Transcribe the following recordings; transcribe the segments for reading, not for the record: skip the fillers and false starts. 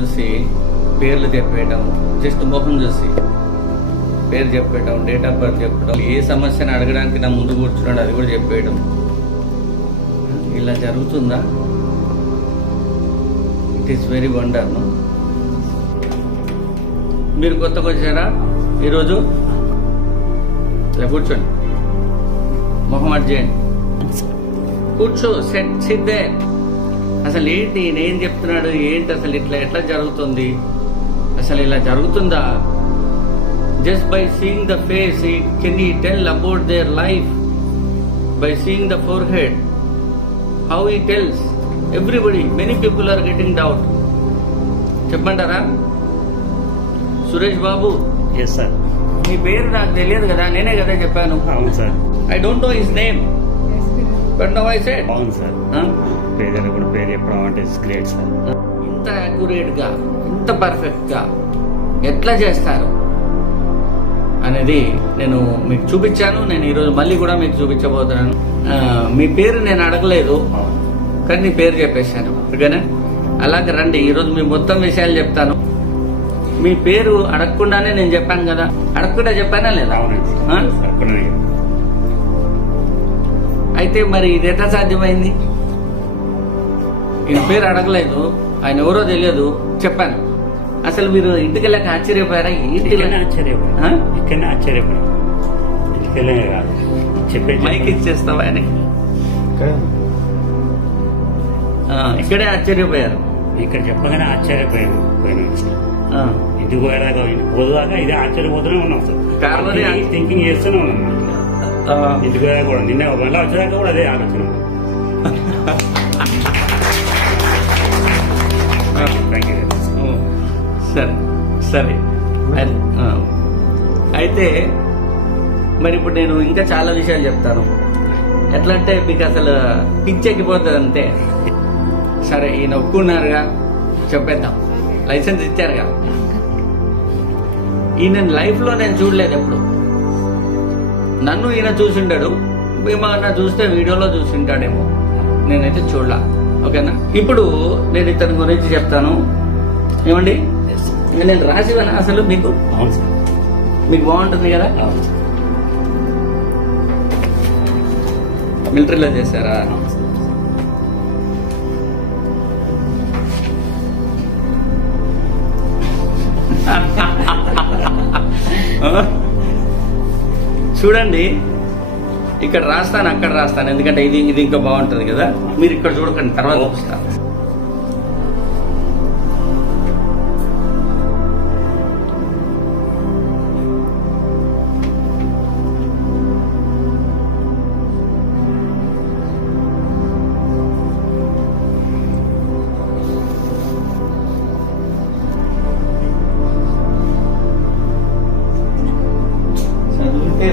చూసి పేర్లు చెప్పేయటం, జస్ట్ ముఖం చూసి పేరు చెప్పేయటం, డేట్ ఆఫ్ బర్త్ చెప్పడం, ఏ సమస్యను అడగడానికి నా ముందు కూర్చున్నాడు అది కూడా చెప్పేయడం, ఇలా జరుగుతుందా? It is very wonder. మీరు కొత్తగా వచ్చారా ఈరోజు? ఇలా కూర్చోండి, ముఖం అటు చేయండి, కూర్చో, సిట్ దేర్. అసలు ఏంటి నేను చెప్తున్నాడు ఏంటి, అసలు ఇట్లా ఎట్లా జరుగుతుంది, అసలు ఇలా జరుగుతుందా? Just by seeing the face can he tell about their life? By seeing the forehead how he tells everybody, many people are getting doubt. చెప్పంటారా? సురేష్ బాబు. Yes sir. మీ పేరు నాకు తెలియదు కదా, నేనే కదా చెప్పాను. అవును sir. I don't know his name but now I said. అవును సార్. పేరు కూడా పేరు చెప్పడం అంటే ఇట్స్ గ్రేట్ సార్. ఇంత అక్యురేట్ గా, ఇంత పర్ఫెక్ట్ గా ఎట్లా చేస్తారు అనేది నేను మీకు చూపించాను. నేను ఈరోజు మళ్ళీ కూడా మీకు చూపించబోతున్నాను. మీ పేరు నేను అడగలేదు కానీ నీ పేరు చెప్పేశాను, ఓకేనా? అలాగే రండి, ఈరోజు మీ మొత్తం విషయాలు చెప్తాను. మీ పేరు అడగకుండానే నేను చెప్పాను కదా, అడగకుండా చెప్పానా లేదా? అయితే మరి ఇది ఎట్లా సాధ్యమైంది? ఈయన పేరు అడగలేదు, ఆయన ఎవరో తెలియదు, చెప్పాను. అసలు మీరు ఇంటికి వెళ్ళాక ఆశ్చర్యపోయారా? మైక్ ఇచ్చేస్తావా ఆయన? ఇక్కడే ఆశ్చర్యపోయారు. ఇక్కడ చెప్పగానే ఆశ్చర్యపోయాను. ఇంటికి పోయేదాకా పోదుదాకా ఇదే ఆశ్చర్యపోతూనే ఉన్నాం సార్. థింకింగ్ చేస్తూనే ఉన్నాం. ఇంటికి పోయేదాకా కూడా నిన్న మళ్ళీ వచ్చేదాకా కూడా అదే ఆలోచన. సరే సరే. అయితే మరి ఇప్పుడు నేను ఇంకా చాలా విషయాలు చెప్తాను. ఎట్లా అంటే మీకు అసలు పిచ్చెక్కిపోతుంది అంతే. సరే, ఈయన ఒప్పుకున్నారుగా, చెప్పేద్దాం. లైసెన్స్ ఇచ్చారుగా. ఈయన లైఫ్లో నేను చూడలేదు ఎప్పుడు. నన్ను ఈయన చూసింటాడు, ఏమన్నా చూస్తే వీడియోలో చూసింటాడేమో, నేనైతే చూడలా, ఓకేనా? ఇప్పుడు నేను ఇతని గురించి చెప్తాను. ఏమండి, నేను రాసివనా అసలు మీకు? మీకు బాగుంటుంది కదా. మిలిటరీలో చేశారా? చూడండి, ఇక్కడ రాస్తాను, అక్కడ రాస్తాను, ఎందుకంటే ఇది ఇంకా బాగుంటుంది కదా. మీరు ఇక్కడ చూడకండి, తర్వాత చూపిస్తాను.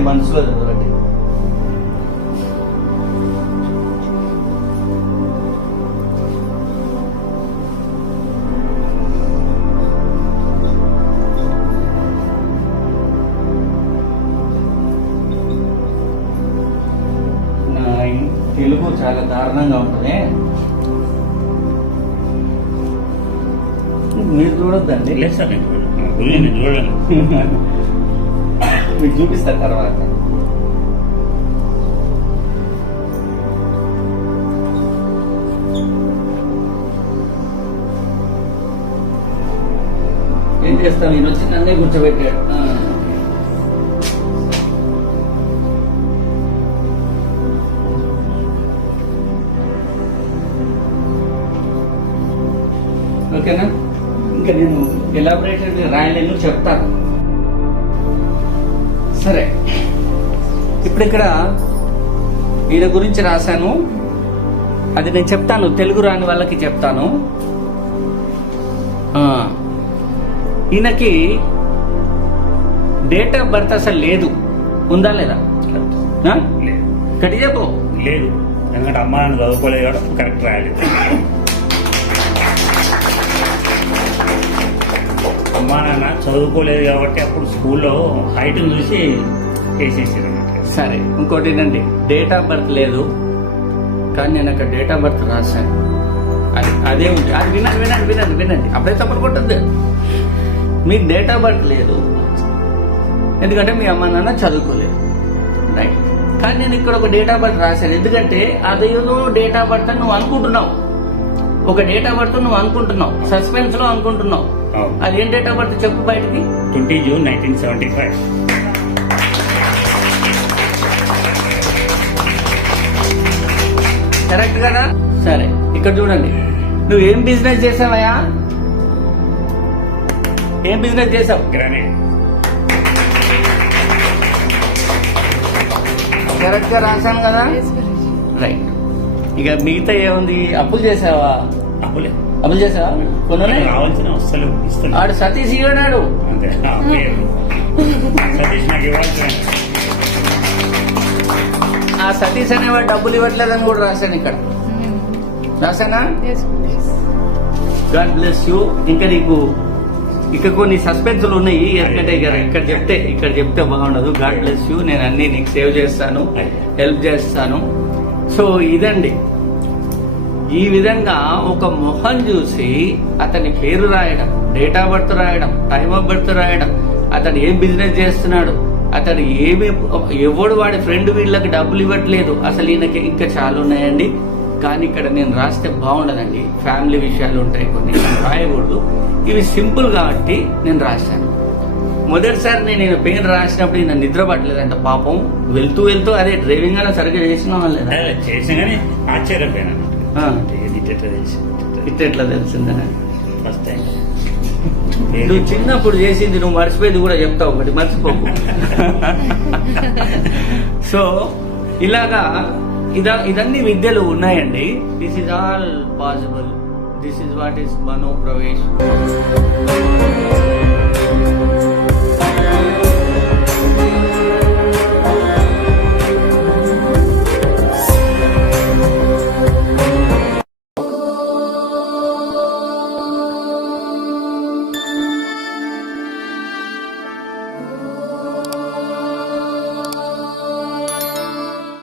మనసులో చదవండి. తెలుగు చాలా దారుణంగా ఉంటుంది, మీరు చూడొద్దండి. లేదు సార్, నేను చూడను. మీకు చూపిస్తారు తర్వాత. ఏం చేస్తాం, ఈయన వచ్చి నన్నే కూర్చోబెట్టాడు. ఓకేనా? ఇంకా నేను ఎలాబరేటెడ్ రాయలేను, చెప్తాను. సరే, ఇప్పుడు ఇక్కడ ఈయన గురించి రాశాను, అది నేను చెప్తాను. తెలుగు రాని వాళ్ళకి చెప్తాను. ఈయనకి డేట్ ఆఫ్ బర్త్ అసలు లేదు, ఉందా లేదా? కట్టి చెప్పు. లేదు, ఎందుకంటే అమ్మ నాన్న చదువుకోలేదు కాబట్టి కరెక్ట్ రాయలేదు. అమ్మా నాన్న చదువుకోలేదు కాబట్టి అప్పుడు స్కూల్లో హైట్ చూసి వేసేసారు. సరే, ఇంకోటి ఏంటంటే డేట్ ఆఫ్ బర్త్ లేదు, కానీ నేను అక్కడ డేట్ ఆఫ్ బర్త్ రాశాను. అదే ఉంది. అది వినండి అప్పుడే తప్పని కొట్టద్దు. మీకు డేట్ ఆఫ్ బర్త్ లేదు, ఎందుకంటే మీ అమ్మ నాన్న చదువుకోలేదు, రైట్. కానీ నేను ఇక్కడ ఒక డేట్ ఆఫ్ బర్త్ రాశాను, ఎందుకంటే అదేదో డేట్ ఆఫ్ బర్త్ నువ్వు అనుకుంటున్నావు, ఒక డేట్ ఆఫ్ బర్త్ నువ్వు అనుకుంటున్నావు, సస్పెన్స్ లో అనుకుంటున్నావు. అది ఏం డేట్ ఆఫ్ బర్త్ చెప్పు బయటికి. 20 జూన్ 1975. కరెక్ట్ కదా? సరే, ఇక్కడ చూడండి, నువ్వు ఏం బిజినెస్ చేసావయ్యా? ఏం బిజినెస్ చేసావు? గ్రానైట్. కరెక్ట్ గా రాశాను కదా, రైట్. ఇక మిగతా ఏముంది? అప్పులు చేసావా? అప్పులు చేసావా? కొనలే, రావాల్సిన వస్తలు ఇస్తాను. ఆడు సతీష్ ఇవ్వడాడు, అంతే. సతీష్ నాకు ఇవ్వాల్సిన. ఆ సతీష్ అనేవాడు డబ్బులు ఇవ్వట్లేదని కూడా రాశాను ఇక్కడ, రాశానా? God bless you. ఇంకా నీకు ఇక కొన్ని సస్పెన్స్లు ఉన్నాయి, ఎందుకంటే ఇక్కడ చెప్తే బాగుండదు. God bless you. నేను అన్ని నీకు సేవ్ చేస్తాను, హెల్ప్ చేస్తాను. సో ఇదండి, ఈ విధంగా ఒక మొహం చూసి అతని పేరు రాయడం, డేట్ ఆఫ్ బర్త్ రాయడం, టైమ్ ఆఫ్ బర్త్ రాయడం, అతను ఏం బిజినెస్ చేస్తున్నాడు, అతను ఎవడు వాడి ఫ్రెండ్ వీళ్ళకి డబ్బులు ఇవ్వట్లేదు, అసలు ఈయనకి ఇంకా చాలా ఉన్నాయండి. కానీ ఇక్కడ నేను రాస్తే బాగుండదండి, ఫ్యామిలీ విషయాలు ఉంటాయి కొన్ని, రాయకూడదు. ఇవి సింపుల్ కాబట్టి నేను రాశాను. మొదటిసారి నేను పేరు రాసినప్పుడు ఈయన నిద్ర పట్టలేదంట పాపం. వెళ్తూ అదే డ్రైవింగ్ అలా సరిగ్గా చేసిన లేదా? చేసిన కానీ ఆశ్చర్యపోయాను. ఇట్లా తెలిసిందని ఫస్ట్ టైం. నువ్వు చిన్నప్పుడు చేసింది నువ్వు మర్చిపోయింది కూడా చెప్తావు, ఒకటి మర్చిపోకు. సో ఇలాగా ఇదన్నీ విద్యలు ఉన్నాయండి. This is all possible. This is what is మనోప్రవేశ్.